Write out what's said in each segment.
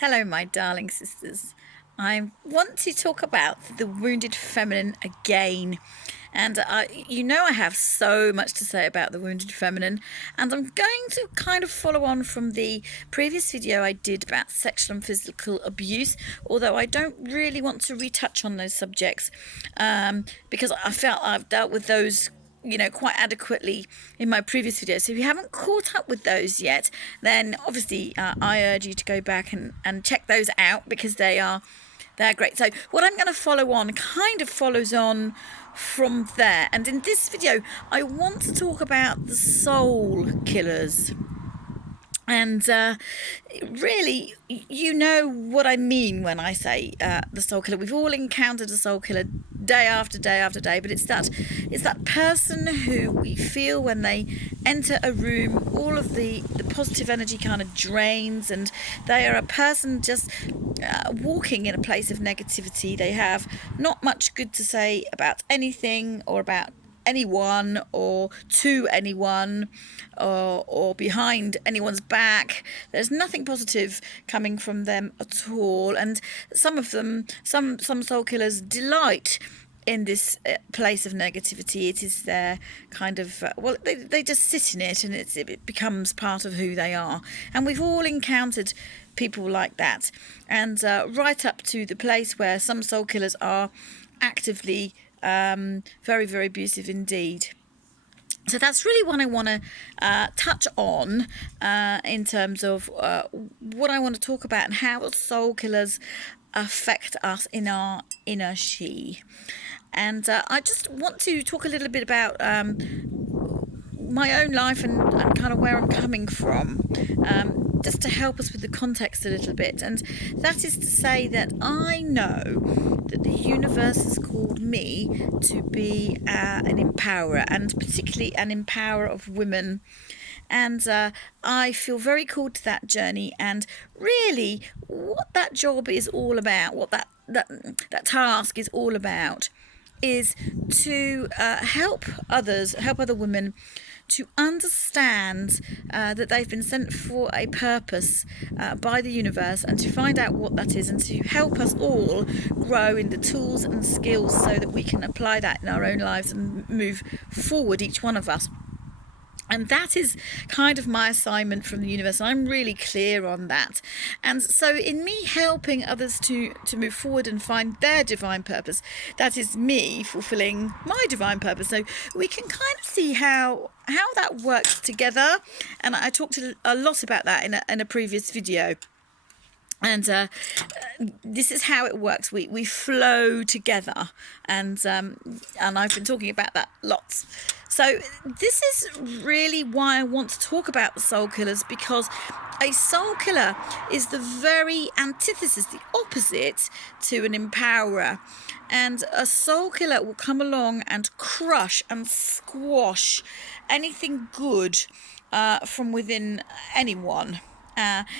Hello, my darling sisters. I want to talk about the wounded feminine again. And I have so much to say about the wounded feminine. And I'm going to kind of follow on from the previous video I did about sexual and physical abuse, although I don't really want to retouch on those subjects because I felt I've dealt with those quite adequately in my previous video. So if you haven't caught up with those yet, then obviously I urge you to go back and check those out because they're great. So what I'm going to follow on kind of follows on from there. And in this video, I want to talk about the soul killers. And really, you know what I mean when I say the soul killer. We've all encountered a soul killer day after day after day, but it's that person who we feel when they enter a room, all of the positive energy kind of drains, and they are a person just walking in a place of negativity. They have not much good to say about anything or about anyone or to anyone or behind anyone's back. There's nothing positive coming from them at all, and some of them, some soul killers delight in this place of negativity. It is their kind of they just sit in it, and it becomes part of who they are. And we've all encountered people like that, and right up to the place where some soul killers are actively very, very abusive indeed. So that's really what I want to touch on in terms of what I want to talk about and how soul killers affect us in our inner she. And I just want to talk a little bit about my own life and kind of where I'm coming from, just to help us with the context a little bit. And that is to say that I know that the universe has called me to be an empowerer, and particularly an empowerer of women. And I feel very called to that journey, and really what that job is all about, what that task is all about, is to help other women to understand that they've been sent for a purpose by the universe, and to find out what that is, and to help us all grow in the tools and skills so that we can apply that in our own lives and move forward, each one of us. And that is kind of my assignment from the universe. I'm really clear on that. And so in me helping others to move forward and find their divine purpose, that is me fulfilling my divine purpose. So we can kind of see how that works together. And I talked a lot about that in a previous video. And this is how it works. We flow together, and I've been talking about that lots. So this is really why I want to talk about the soul killers, because a soul killer is the very antithesis, the opposite to an empowerer. And a soul killer will come along and crush and squash anything good from within anyone.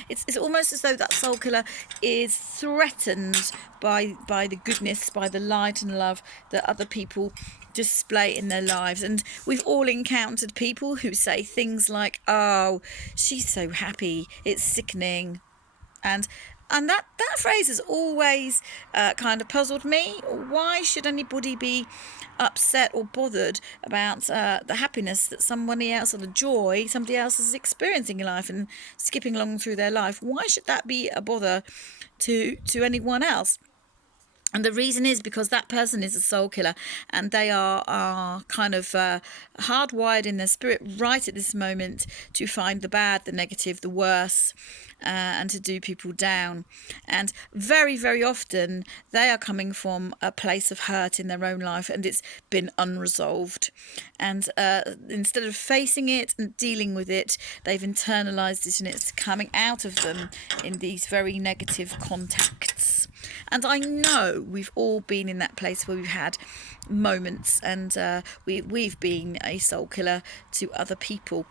It's almost as though that soul killer is threatened by the goodness, by the light and love that other people display in their lives. And we've all encountered people who say things like, "Oh, she's so happy, it's sickening," and that phrase has always kind of puzzled me. Why should anybody be upset or bothered about the happiness that somebody else, or the joy somebody else is experiencing in life and skipping along through their life? Why should that be a bother to anyone else? And the reason is because that person is a soul killer, and they are kind of hardwired in their spirit right at this moment to find the bad, the negative, the worse, and to do people down. And very, very often they are coming from a place of hurt in their own life, and it's been unresolved. And instead of facing it and dealing with it, they've internalized it, and it's coming out of them in these very negative contacts. And I know we've all been in that place where we've had moments, and we've been a soul killer to other people.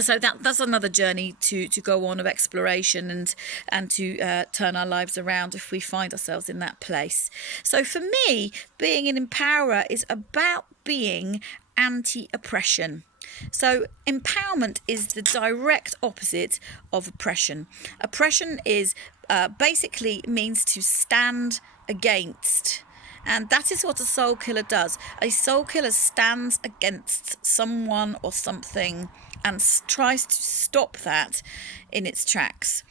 So that's another journey to go on, of exploration and to turn our lives around if we find ourselves in that place. So for me, being an empowerer is about being anti-oppression. So empowerment is the direct opposite of oppression. Oppression is basically means to stand against. And that is what a soul killer does. A soul killer stands against someone or something and tries to stop that in its tracks.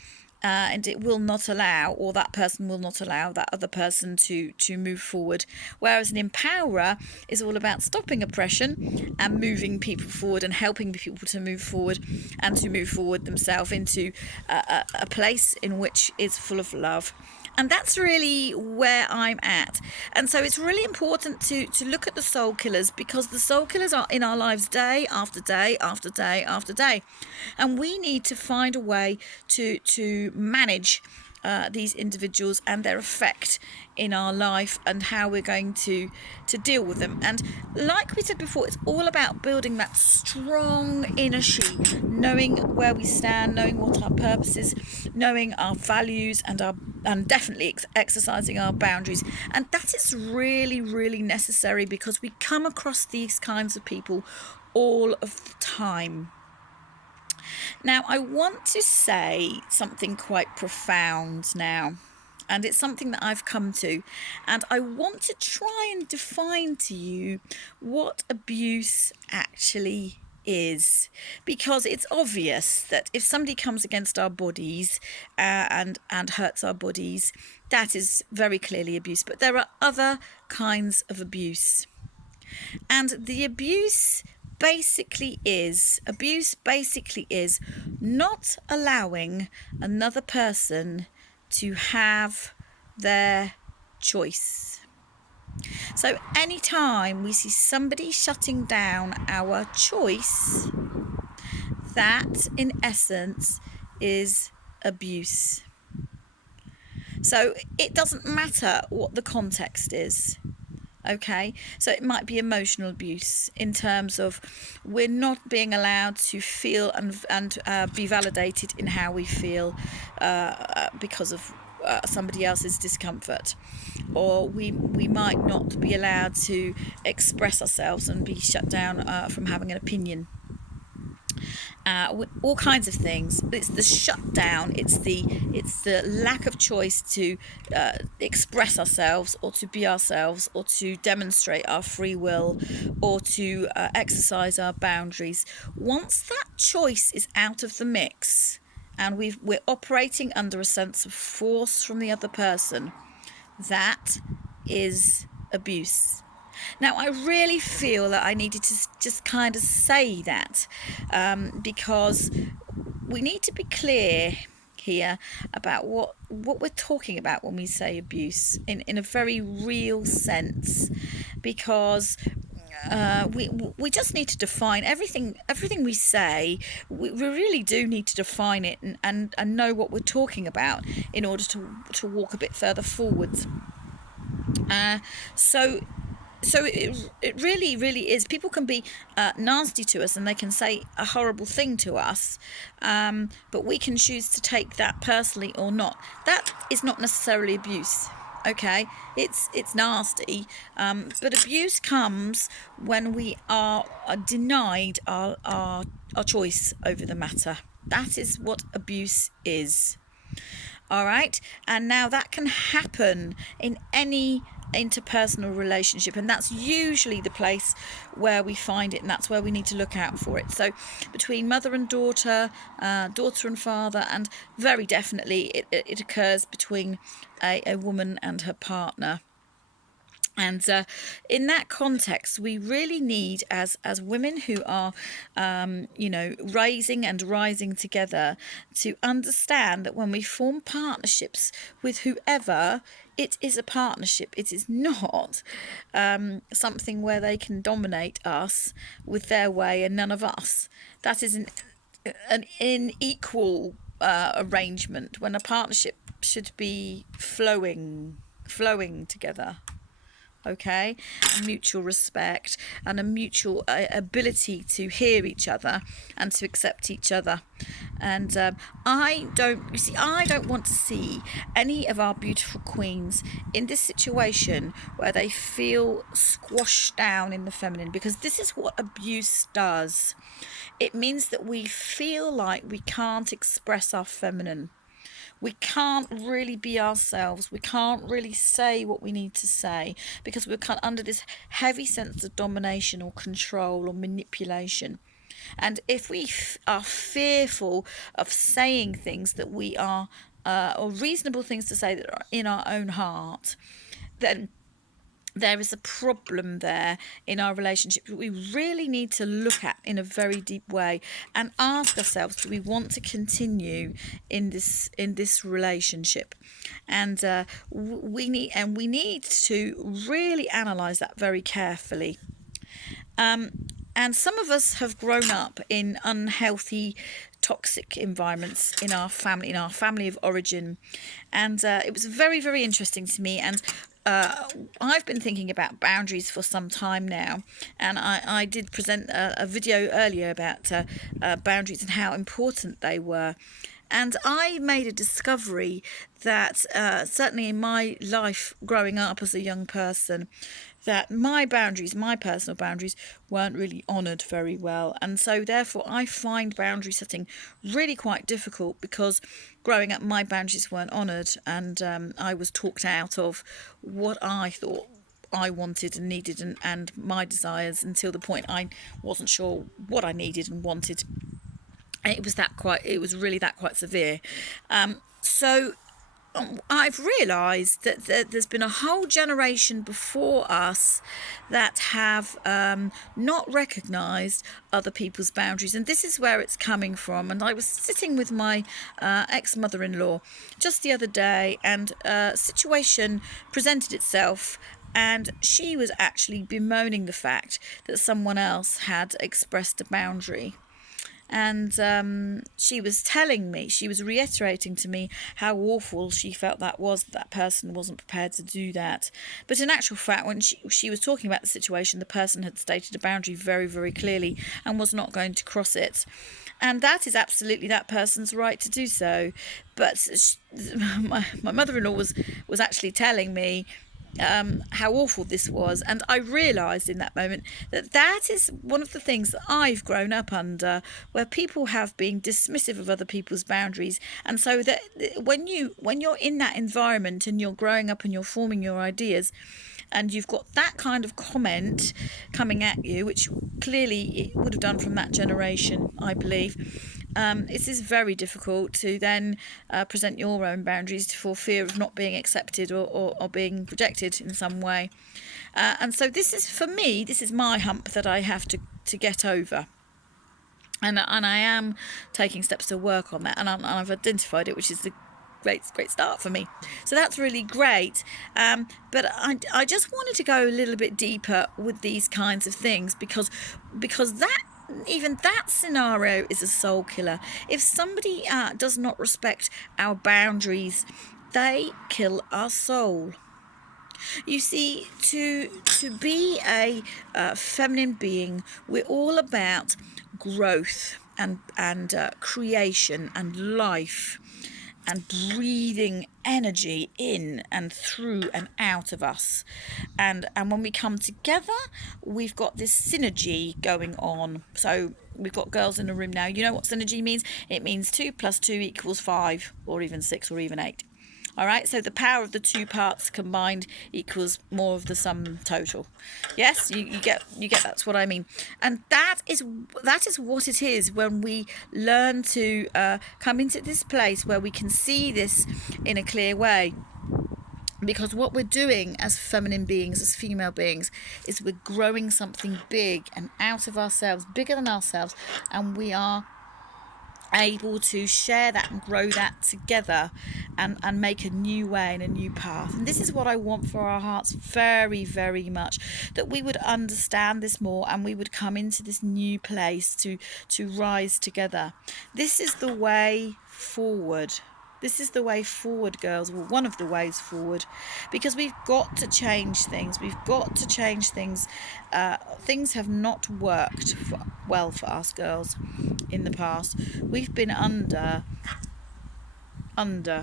And it will not allow, or that person will not allow that other person to move forward. Whereas an empowerer is all about stopping oppression and moving people forward and helping people to move forward and to move forward themselves into a place in which is full of love. And that's really where I'm at. And so it's really important to look at the soul killers, because the soul killers are in our lives day after day after day after day. And we need to find a way to manage these individuals and their effect in our life and how we're going to deal with them. And like we said before, it's all about building that strong inner she, knowing where we stand, knowing what our purpose is, knowing our values, and definitely exercising our boundaries. And that is really, really necessary, because we come across these kinds of people all of the time. Now, I want to say something quite profound now, and it's something that I've come to, and I want to try and define to you what abuse actually is, because it's obvious that if somebody comes against our bodies and hurts our bodies, that is very clearly abuse. But there are other kinds of abuse, and the abuse basically is not allowing another person to have their choice. So anytime we see somebody shutting down our choice, that in essence is abuse. So it doesn't matter what the context is. Okay, so it might be emotional abuse in terms of we're not being allowed to feel and be validated in how we feel because of somebody else's discomfort, or we might not be allowed to express ourselves and be shut down from having an opinion. All kinds of things. It's the shutdown. It's the lack of choice to express ourselves, or to be ourselves, or to demonstrate our free will, or to exercise our boundaries. Once that choice is out of the mix, and we're operating under a sense of force from the other person, that is abuse. Now, I really feel that I needed to just kind of say that because we need to be clear here about what we're talking about when we say abuse in a very real sense, because we just need to define everything we say. We really do need to define it and know what we're talking about in order to walk a bit further forwards. So it really, really is. People can be nasty to us, and they can say a horrible thing to us, but we can choose to take that personally or not. That is not necessarily abuse. Okay, it's nasty, but abuse comes when we are denied our choice over the matter. That is what abuse is. All right, and now that can happen in any interpersonal relationship, and that's usually the place where we find it, and that's where we need to look out for it. So between mother and daughter, daughter and father, and very definitely it occurs between a woman and her partner. And in that context, we really need, as women who are, raising and rising together, to understand that when we form partnerships with whoever, it is a partnership. It is not something where they can dominate us with their way and none of us. That is an unequal arrangement, when a partnership should be flowing together. okay, a mutual respect and a mutual ability to hear each other and to accept each other. And I don't want to see any of our beautiful queens in this situation where they feel squashed down in the feminine, because this is what abuse does. It means that we feel like we can't express our feminine. We can't really be ourselves. We can't really say what we need to say because we're under this heavy sense of domination or control or manipulation. And if we are fearful of saying things that we are, or reasonable things to say that are in our own heart, then there is a problem there in our relationship that we really need to look at in a very deep way and ask ourselves, do we want to continue in this relationship? And we need to really analyze that very carefully. And some of us have grown up in unhealthy, toxic environments in our family of origin. And it was very, very interesting to me. And I've been thinking about boundaries for some time now, and I did present a video earlier about boundaries and how important they were. And I made a discovery that certainly in my life growing up as a young person, that my personal boundaries, weren't really honoured very well. And so therefore I find boundary setting really quite difficult, because growing up my boundaries weren't honoured, and I was talked out of what I thought I wanted and needed, and my desires, until the point I wasn't sure what I needed and wanted. And it was really quite severe. So I've realised that there's been a whole generation before us that have not recognised other people's boundaries, and this is where it's coming from. And I was sitting with my ex-mother-in-law just the other day, and a situation presented itself, and she was actually bemoaning the fact that someone else had expressed a boundary. And she was reiterating to me how awful she felt that person wasn't prepared to do that. But in actual fact, when she was talking about the situation, the person had stated a boundary very, very clearly and was not going to cross it. And that is absolutely that person's right to do so. But my mother-in-law was actually telling me how awful this was, and I realised in that moment that is one of the things that I've grown up under, where people have been dismissive of other people's boundaries. And so that when you're in that environment and you're growing up and you're forming your ideas, and you've got that kind of comment coming at you, which clearly it would have done from that generation, I believe, it is very difficult to then present your own boundaries for fear of not being accepted or being rejected in some way. And so this is my hump that I have to get over. And I am taking steps to work on that, and I've identified it, which is the great start for me. So that's really great. But I just wanted to go a little bit deeper with these kinds of things, because that scenario is a soul killer. If somebody does not respect our boundaries, they kill our soul. You see, to be a feminine being, we're all about growth and creation and life, and breathing energy in and through and out of us. And when we come together, we've got this synergy going on. So we've got girls in the room now. You know what synergy means? It means 2 + 2 = 5, or even 6, or even 8. All right, so the power of the two parts combined equals more of the sum total. Yes, you get that's what I mean. And that is what it is when we learn to come into this place where we can see this in a clear way. Because what we're doing as feminine beings, as female beings, is we're growing something big and out of ourselves, bigger than ourselves, and we are able to share that and grow that together and make a new way and a new path. And this is what I want for our hearts very, very much, that we would understand this more and we would come into this new place to rise together. This is the way forward. This is the way forward, girls. Well, one of the ways forward, because we've got to change things. We've got to change things. Things have not worked well for us girls in the past. We've been under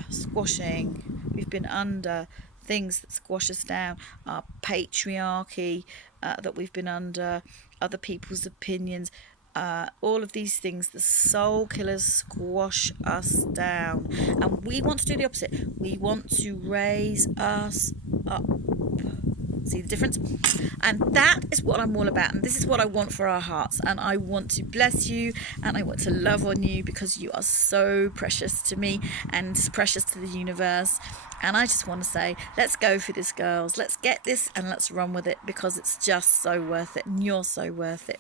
squashing. We've been under things that squash us down. Our patriarchy that we've been under, other people's opinions. All of these things, the soul killers, squash us down, and we want to do the opposite. We want to raise us up. See the difference? And that is what I'm all about, and this is what I want for our hearts. And I want to bless you, and I want to love on you, because you are so precious to me and precious to the universe. And I just want to say, let's go for this, girls. Let's get this and let's run with it, because it's just so worth it, and you're so worth it.